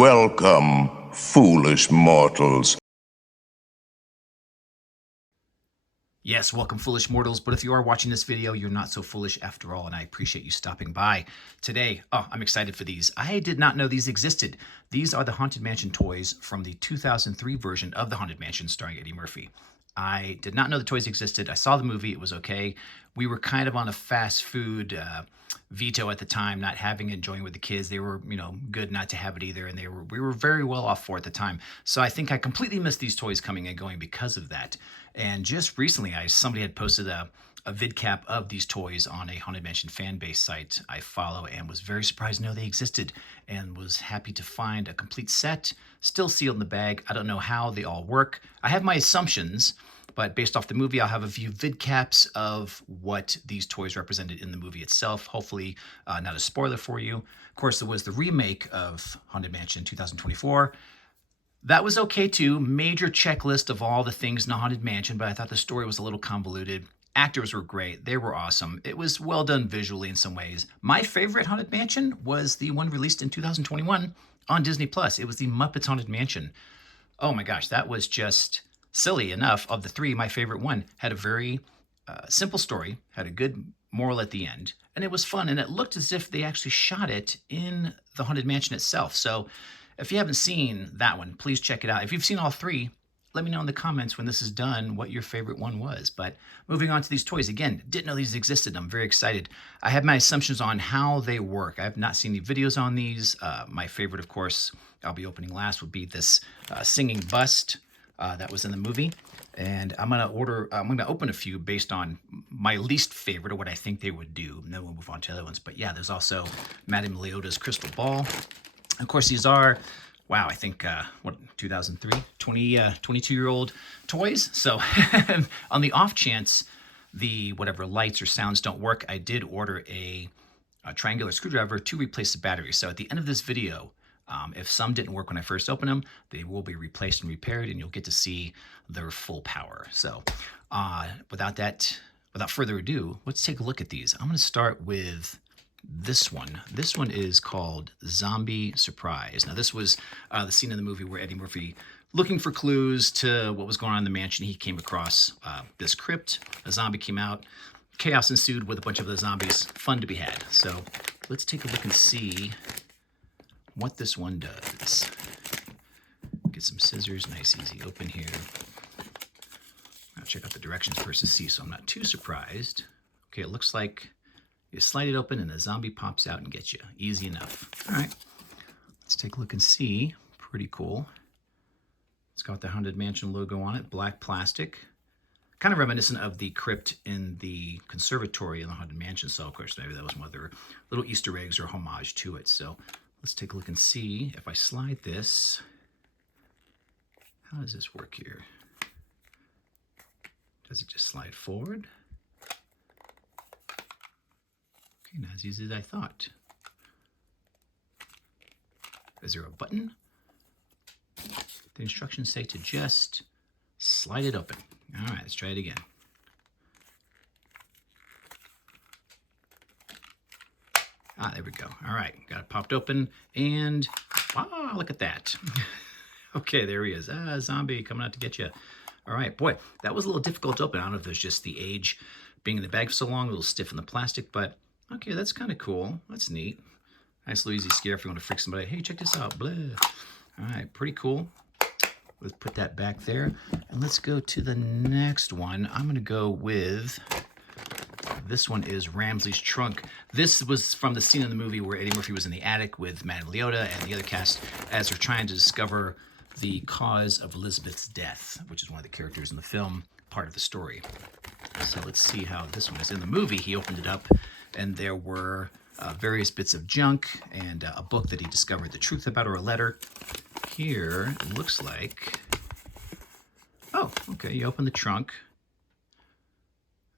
Welcome, foolish mortals. Yes, welcome, foolish mortals, but if you are watching this video, you're not so foolish after all, and I appreciate you stopping by. Today, I'm excited for these. I did not know these existed. These are the Haunted Mansion toys from the 2003 version of the Haunted Mansion starring Eddie Murphy. I did not know the toys existed. I saw the movie, it was okay. We were kind of on a fast food veto at the time, not having it, enjoying with the kids. They were, good not to have it either, and we were very well off for it at the time. So I think I completely missed these toys coming and going because of that. And just recently, somebody had posted a vid cap of these toys on a Haunted Mansion fan base site I follow, and was very surprised to know they existed, and was happy to find a complete set, still sealed in the bag. I don't know how they all work. I have my assumptions, but based off the movie, I'll have a few vid caps of what these toys represented in the movie itself. Hopefully not a spoiler for you. Of course, there was the remake of Haunted Mansion 2024. That was okay too. Major checklist of all the things in a Haunted Mansion, but I thought the story was a little convoluted. Actors were great. They were awesome. It was well done visually in some ways. My favorite Haunted Mansion was the one released in 2021 on Disney+. It was the Muppets Haunted Mansion. Oh my gosh, that was just silly enough. Of the three, my favorite one had a very simple story, had a good moral at the end, and it was fun, and it looked as if they actually shot it in the Haunted Mansion itself. So if you haven't seen that one, please check it out. If you've seen all three, let me know in the comments when this is done what your favorite one was. But moving on to these toys, again, didn't know these existed. I'm very excited. I have my assumptions on how they work. I have not seen the videos on these. My favorite, of course, I'll be opening last, would be this singing bust that was in the movie. And I'm gonna open a few based on my least favorite or what I think they would do. And then we'll move on to other ones. But yeah, there's also Madame Leota's crystal ball. Of course, these are, wow, I think, 2003, 22-year-old toys. So on the off chance the whatever lights or sounds don't work, I did order a triangular screwdriver to replace the battery. So at the end of this video, if some didn't work when I first opened them, they will be replaced and repaired, and you'll get to see their full power. So without further ado, let's take a look at these. I'm going to start with this one. This one is called Zombie Surprise. Now, this was the scene in the movie where Eddie Murphy, looking for clues to what was going on in the mansion, he came across this crypt. A zombie came out. Chaos ensued with a bunch of the zombies. Fun to be had. So let's take a look and see what this one does. Get some scissors. Nice, easy open here. I'll check out the directions first to see, so I'm not too surprised. Okay, it looks like you slide it open and a zombie pops out and gets you. Easy enough. All right, let's take a look and see. Pretty cool. It's got the Haunted Mansion logo on it, black plastic. Kind of reminiscent of the crypt in the conservatory in the Haunted Mansion. So, of course, maybe that was one of their little Easter eggs or homage to it. So let's take a look and see if I slide this. How does this work here? Does it just slide forward? Okay, not as easy as I thought. Is there a button? The instructions say to just slide it open. All right, let's try it again. There we go. All right, got it popped open, and wow, look at that. Okay, there he is. Zombie coming out to get you. All right, boy, that was a little difficult to open. I don't know if there's just the age being in the bag for so long, a little stiff in the plastic, but okay, that's kind of cool. That's neat. Nice little easy scare if you want to freak somebody. Hey, check this out. Blah. All right, pretty cool. Let's put that back there. And let's go to the next one. I'm going to go with, this one is Ramsley's trunk. This was from the scene in the movie where Eddie Murphy was in the attic with Madame Leota and the other cast as they're trying to discover the cause of Elizabeth's death, which is one of the characters in the film, part of the story. So let's see how this one is. In the movie, he opened it up, and there were various bits of junk and a book that he discovered the truth about, or a letter. Here, it looks like, oh, okay, you open the trunk.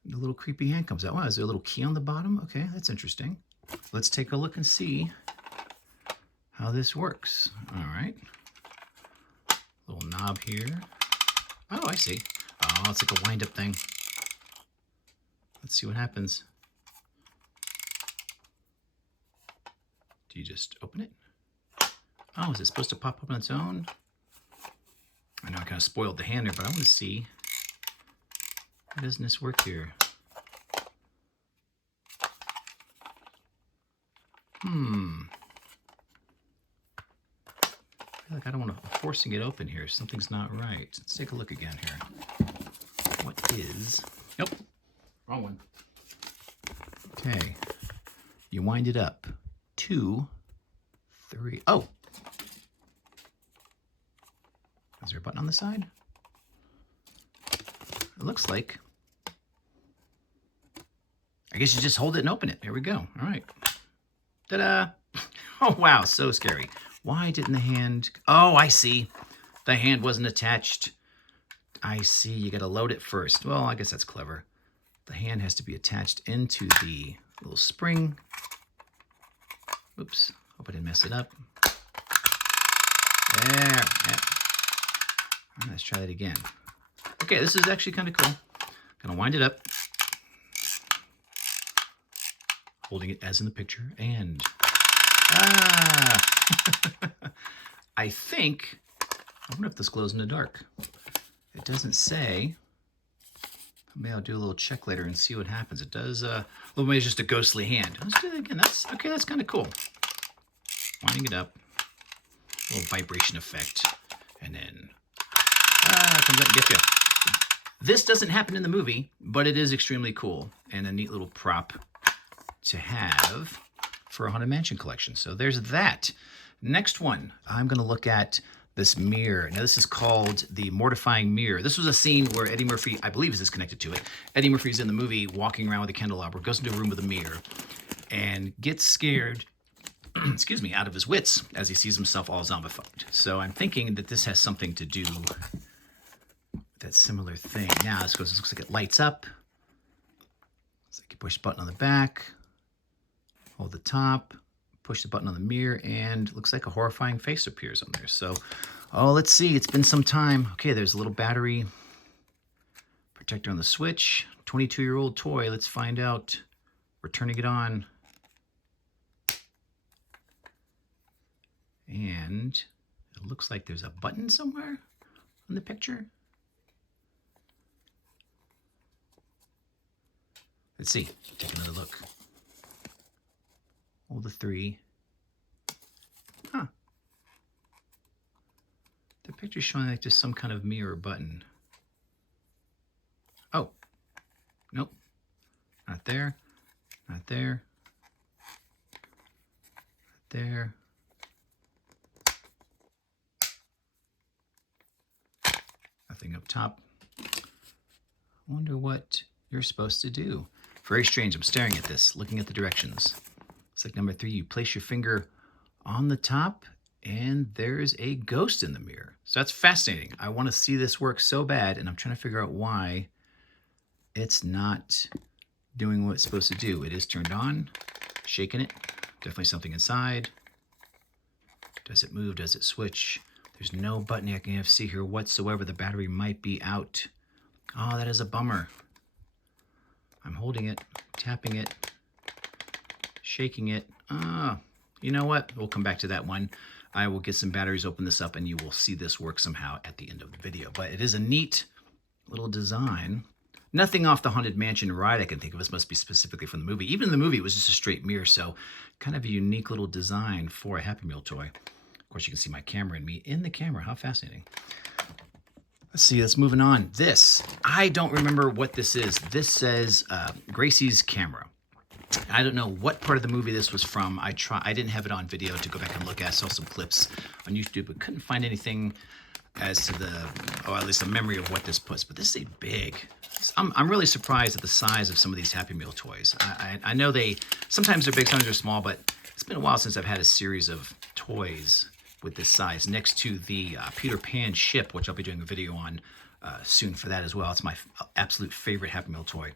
The little creepy hand comes out. Wow, is there a little key on the bottom? Okay, that's interesting. Let's take a look and see how this works. All right. Little knob here. Oh, I see. Oh, it's like a wind-up thing. Let's see what happens. Do you just open it? Oh, is it supposed to pop up on its own? I know I kind of spoiled the hand there, but I want to see. How doesn't this work here? I feel like I don't want to forcing it open here. Something's not right. Let's take a look again here. What is... Nope. Wrong one. Okay. You wind it up. 2, 3. Oh! Is there a button on the side? It looks like. I guess you just hold it and open it. There we go. All right. Ta-da! Oh, wow. So scary. Why didn't the hand... Oh, I see. The hand wasn't attached. I see. You got to load it first. Well, I guess that's clever. The hand has to be attached into the little spring. Oops. Hope I didn't mess it up. There. Yep. Let's try that again. Okay, this is actually kind of cool. Gonna wind it up. Holding it as in the picture. And... I think... I wonder if this glows in the dark. It doesn't say. Maybe I'll do a little check later and see what happens. It does, well, maybe it's just a ghostly hand. Let's do that again. That's, okay, that's kind of cool. Winding it up. A little vibration effect. And then, it comes out and gets you. This doesn't happen in the movie, but it is extremely cool. And a neat little prop to have for a Haunted Mansion collection. So there's that. Next one, I'm going to look at this mirror. Now, this is called the Mortifying Mirror. This was a scene where Eddie Murphy, I believe, is connected to it. Eddie Murphy's in the movie walking around with a candelabra, goes into a room with a mirror, and gets scared, excuse me, out of his wits as he sees himself all zombified. So I'm thinking that this has something to do with that similar thing. Now, this looks like it lights up. It's like you push the button on the back, hold the top, push the button on the mirror, and looks like a horrifying face appears on there. So, oh, let's see. It's been some time. Okay, there's a little battery protector on the switch. 22-year-old toy. Let's find out. We're turning it on. And it looks like there's a button somewhere on the picture. Let's see. Take another look. Hold the 3. Huh. The picture's showing like just some kind of mirror button. Oh. Nope. Not there. Not there. Not there. Nothing up top. I wonder what you're supposed to do. Very strange. I'm staring at this, looking at the directions. It's like number 3, you place your finger on the top and there's a ghost in the mirror. So that's fascinating. I want to see this work so bad, and I'm trying to figure out why it's not doing what it's supposed to do. It is turned on, shaking it. Definitely something inside. Does it move? Does it switch? There's no button I can see here whatsoever. The battery might be out. Oh, that is a bummer. I'm holding it, tapping it, shaking it. You know what? We'll come back to that one. I will get some batteries, open this up, and you will see this work somehow at the end of the video. But it is a neat little design. Nothing off the Haunted Mansion ride I can think of. This must be specifically from the movie. Even in the movie, it was just a straight mirror, so kind of a unique little design for a Happy Meal toy. Of course, you can see my camera and me in the camera. How fascinating. Let's see, let's moving on. This, I don't remember what this is. This says Gracie's camera. I don't know what part of the movie this was from. I didn't have it on video to go back and look at. I saw some clips on YouTube, but couldn't find anything as to the, or at least a memory of what this puts. But this is a big. I'm really surprised at the size of some of these Happy Meal toys. I know sometimes they're big, sometimes they're small, but it's been a while since I've had a series of toys with this size. Next to the Peter Pan ship, which I'll be doing a video on soon for that as well. It's my absolute favorite Happy Meal toy,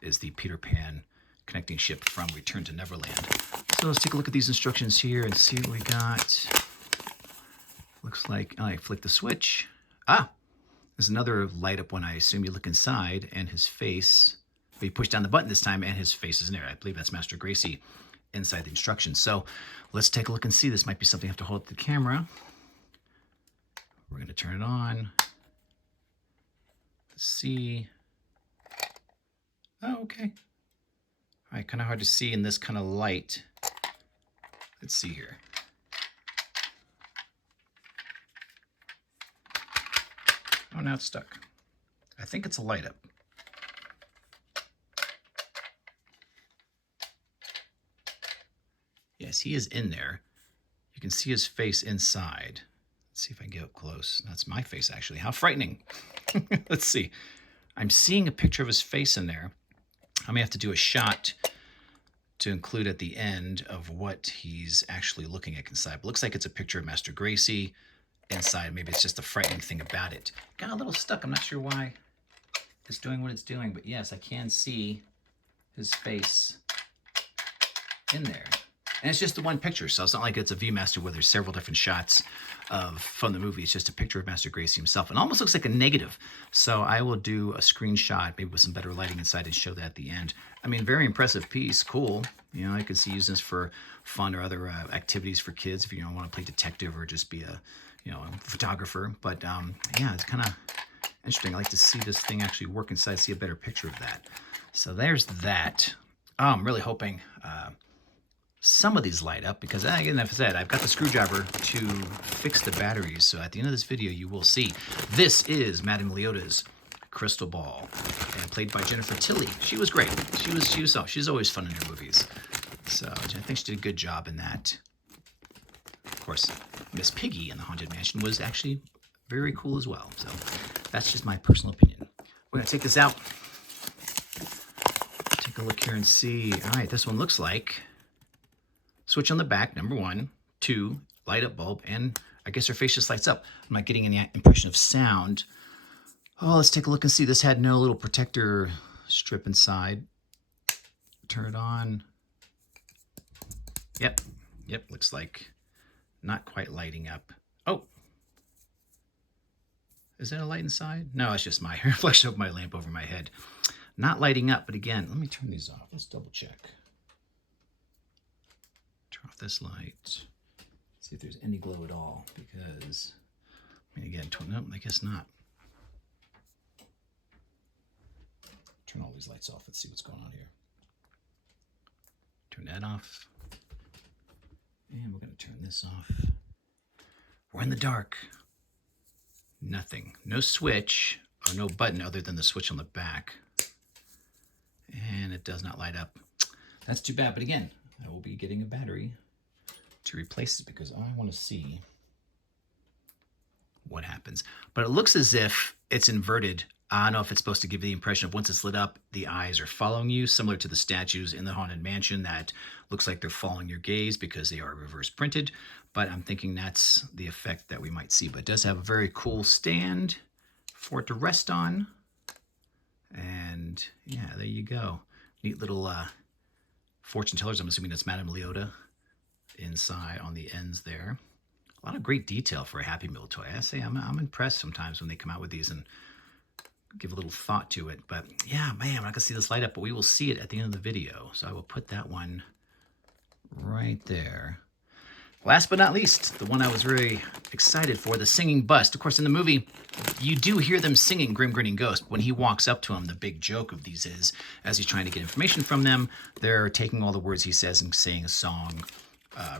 is the Peter Pan connecting ship from Return to Neverland. So let's take a look at these instructions here and see what we got. Looks like I flick the switch. There's another light up one. I assume you look inside and his face, but you push down the button this time and his face is in there. I believe that's Master Gracie inside the instructions. So let's take a look and see. This might be something I have to hold up the camera. We're going to turn it on. Let's see. Oh, okay. All right, kind of hard to see in this kind of light. Let's see here. Oh, now it's stuck. I think it's a light up. Yes, he is in there. You can see his face inside. Let's see if I can get up close. That's my face, actually. How frightening. Let's see. I'm seeing a picture of his face in there. I may have to do a shot to include at the end of what he's actually looking at inside. But looks like it's a picture of Master Gracie inside. Maybe it's just a frightening thing about it. Got a little stuck. I'm not sure why it's doing what it's doing. But yes, I can see his face in there. And it's just the one picture, so it's not like it's a ViewMaster where there's several different shots from the movie. It's just a picture of Master Gracie himself. It almost looks like a negative. So I will do a screenshot, maybe with some better lighting inside, and show that at the end. I mean, very impressive piece, cool. You know, I could see using this for fun or other activities for kids if you don't want to play detective or just be a, you know, a photographer. But yeah, it's kind of interesting. I like to see this thing actually work inside, see a better picture of that. So there's that. I'm really hoping some of these light up, because again, as I said, I've got the screwdriver to fix the batteries. So at the end of this video, you will see this is Madame Leota's crystal ball, and played by Jennifer Tilly. She was great. She's always fun in her movies. So I think she did a good job in that. Of course, Miss Piggy in the Haunted Mansion was actually very cool as well. So that's just my personal opinion. We're gonna take this out. Take a look here and see. All right, this one looks like switch on the back, number 1, 2, light up bulb, and I guess her face just lights up. I'm not getting any impression of sound. Oh, let's take a look and see. This had no little protector strip inside. Turn it on. Yep, looks like not quite lighting up. Oh, is that a light inside? No, it's just my reflection of my lamp over my head. Not lighting up, but again, let me turn these off. Let's double check. Turn off this light. See if there's any glow at all, because, I mean, again, nope, I guess not. Turn all these lights off. Let's see what's going on here. Turn that off. And we're going to turn this off. We're in the dark. Nothing. No switch or no button other than the switch on the back. And it does not light up. That's too bad, but again, I will be getting a battery to replace it because I want to see what happens. But it looks as if it's inverted. I don't know if it's supposed to give the impression of once it's lit up, the eyes are following you, similar to the statues in the Haunted Mansion that looks like they're following your gaze because they are reverse printed. But I'm thinking that's the effect that we might see. But it does have a very cool stand for it to rest on. And yeah, there you go. Neat little fortune tellers. I'm assuming that's Madame Leota inside on the ends there. A lot of great detail for a Happy Meal toy. I say I'm impressed sometimes when they come out with these and give a little thought to it. But yeah, man, I'm not gonna see this light up, but we will see it at the end of the video. So I will put that one right there. Last but not least, the one I was very excited for, the singing bust. Of course, in the movie, you do hear them singing Grim Grinning Ghost. When he walks up to him, the big joke of these is, as he's trying to get information from them, they're taking all the words he says and saying a song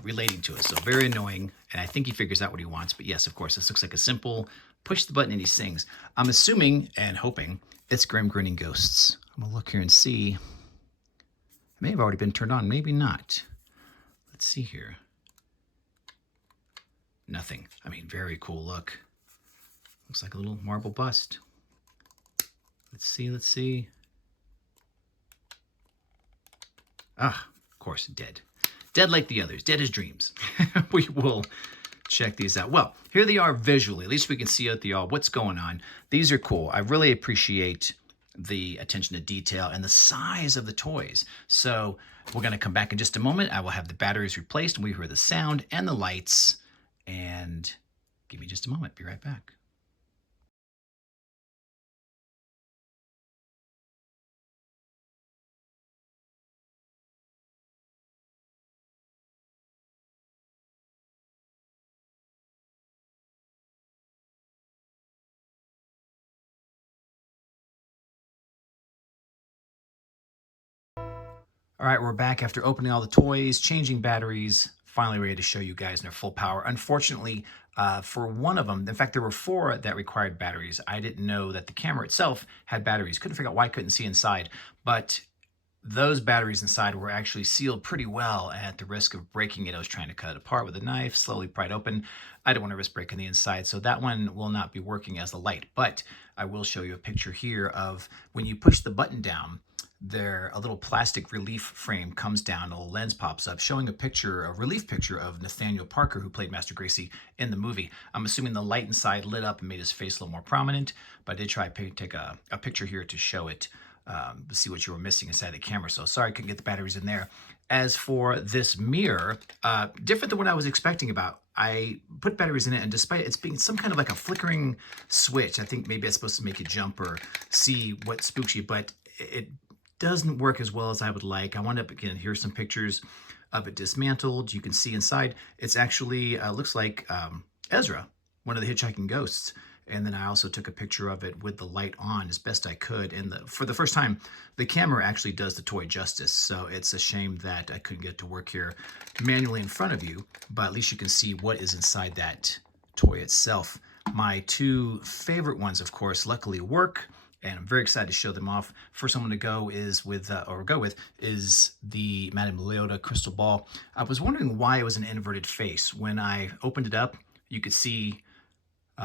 relating to it. So very annoying, and I think he figures out what he wants. But yes, of course, this looks like a simple push the button and he sings. I'm assuming and hoping it's Grim Grinning Ghosts. I'm gonna look here and see. It may have already been turned on, maybe not. Let's see here. Nothing. I mean, very cool look. Looks like a little marble bust. Let's see. Ah, of course, dead. Dead like the others. Dead as dreams. We will check these out. Well, here they are visually. At least we can see out the all what's going on. These are cool. I really appreciate the attention to detail and the size of the toys. So we're going to come back in just a moment. I will have the batteries replaced and we hear the sound and the lights. And give me just a moment. Be right back. All right, we're back after opening all the toys, changing batteries, finally ready to show you guys in their full power. Unfortunately, for one of them, in fact, there were 4 that required batteries. I didn't know that the camera itself had batteries. Couldn't figure out why I couldn't see inside, but those batteries inside were actually sealed pretty well. At the risk of breaking it, I was trying to cut it apart with a knife, slowly pry it open. I didn't want to risk breaking the inside, so that one will not be working as a light, but I will show you a picture here of when you push the button down, there a little plastic relief frame comes down, a little lens pops up showing a picture, a relief picture of Nathaniel Parker, who played Master Gracie in the movie. I'm assuming the light inside lit up and made his face a little more prominent, but I did try to take a picture here to show it, to see what you were missing inside the camera. So sorry I couldn't get the batteries in there. As for this mirror, different than what I was expecting about. I put batteries in it, and despite it's being some kind of like a flickering switch, I think maybe it's supposed to make you jump or see what spooks you, but it doesn't work as well as I would like. I wound up, again, here's some pictures of it dismantled. You can see inside, it's actually, looks like Ezra, one of the hitchhiking ghosts. And then I also took a picture of it with the light on as best I could. And for the first time, the camera actually does the toy justice. So it's a shame that I couldn't get to work here manually in front of you, but at least you can see what is inside that toy itself. My 2 favorite ones, of course, luckily work, and I'm very excited to show them off. First one to go is with, is the Madame Leota crystal ball. I was wondering why it was an inverted face. When I opened it up, you could see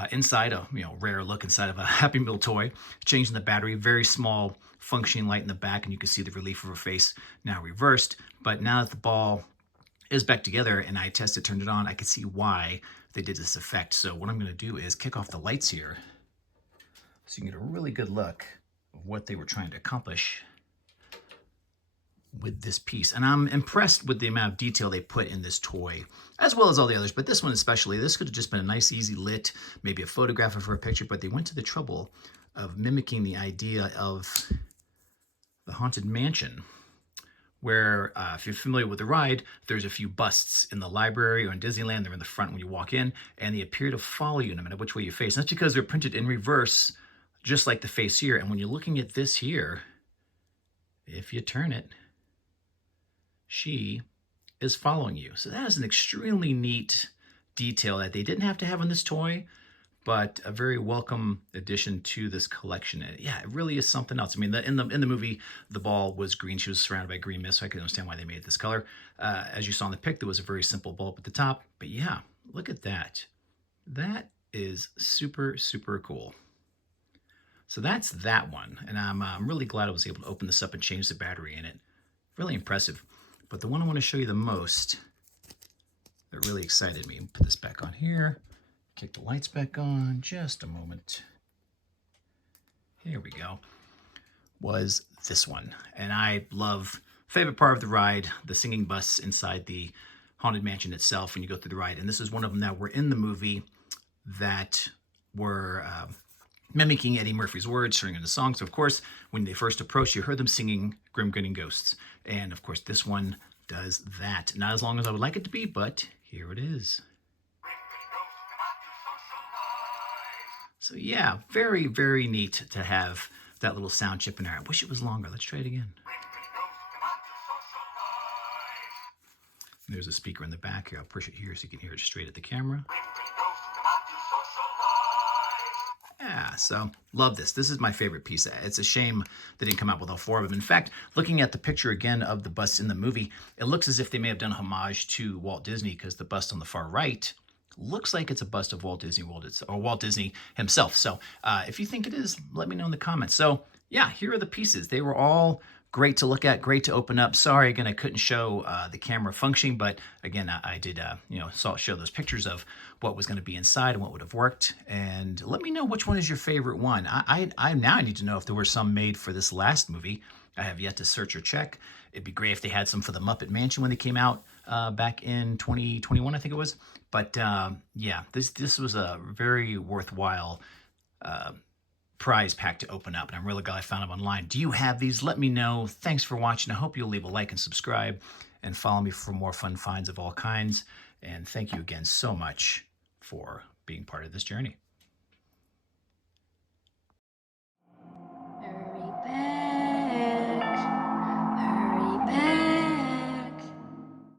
inside a rare look inside of a Happy Meal toy, changing the battery, very small functioning light in the back, and you can see the relief of her face now reversed. But now that the ball is back together and I tested, turned it on, I could see why they did this effect. So what I'm going to do is kick off the lights here, so you can get a really good look of what they were trying to accomplish with this piece. And I'm impressed with the amount of detail they put in this toy, as well as all the others, but this one especially. This could have just been a nice, easy lit, maybe a photograph of her picture, but they went to the trouble of mimicking the idea of the Haunted Mansion, where, if you're familiar with the ride, there's a few busts in the library or in Disneyland. They're in the front when you walk in, and they appear to follow you no matter which way you face. And that's because they're printed in reverse, just like the face here. And when you're looking at this here, if you turn it, she is following you. So that is an extremely neat detail that they didn't have to have on this toy, but a very welcome addition to this collection. And yeah, it really is something else. I mean, in the movie, the ball was green. She was surrounded by green mist, so I can understand why they made it this color. As you saw in the pic, there was a very simple bulb at the top. But yeah, look at that. That is super, super cool. So that's that one. And I'm really glad I was able to open this up and change the battery in it. Really impressive. But the one I want to show you the most that really excited me, put this back on here, kick the lights back on, just a moment. Here we go. Was this one. And I love, favorite part of the ride, the singing bus inside the Haunted Mansion itself when you go through the ride. And this is one of them that were in the movie that were mimicking Eddie Murphy's words, singing the songs. So of course, when they first approached, you heard them singing Grim Grinning Ghosts. And of course, this one does that. Not as long as I would like it to be, but here it is. So yeah, very, very neat to have that little sound chip in there. I wish it was longer. Let's try it again. There's a speaker in the back here. I'll push it here so you can hear it straight at the camera. Yeah, so love this. This is my favorite piece. It's a shame they didn't come out with all 4 of them. In fact, looking at the picture again of the bust in the movie, it looks as if they may have done a homage to Walt Disney, because the bust on the far right looks like it's a bust of Walt Disney himself. So if you think it is, let me know in the comments. So yeah, here are the pieces. They were all great to look at, great to open up. Sorry, again, I couldn't show the camera functioning, but again, I did, show those pictures of what was going to be inside and what would have worked. And let me know which one is your favorite one. I now need to know if there were some made for this last movie. I have yet to search or check. It'd be great if they had some for the Muppet Mansion when they came out back in 2021, I think it was. But yeah, this was a very worthwhile prize pack to open up, and I'm really glad I found them online. Do you have these? Let me know. Thanks for watching. I hope you'll leave a like and subscribe and follow me for more fun finds of all kinds. And thank you again so much for being part of this journey.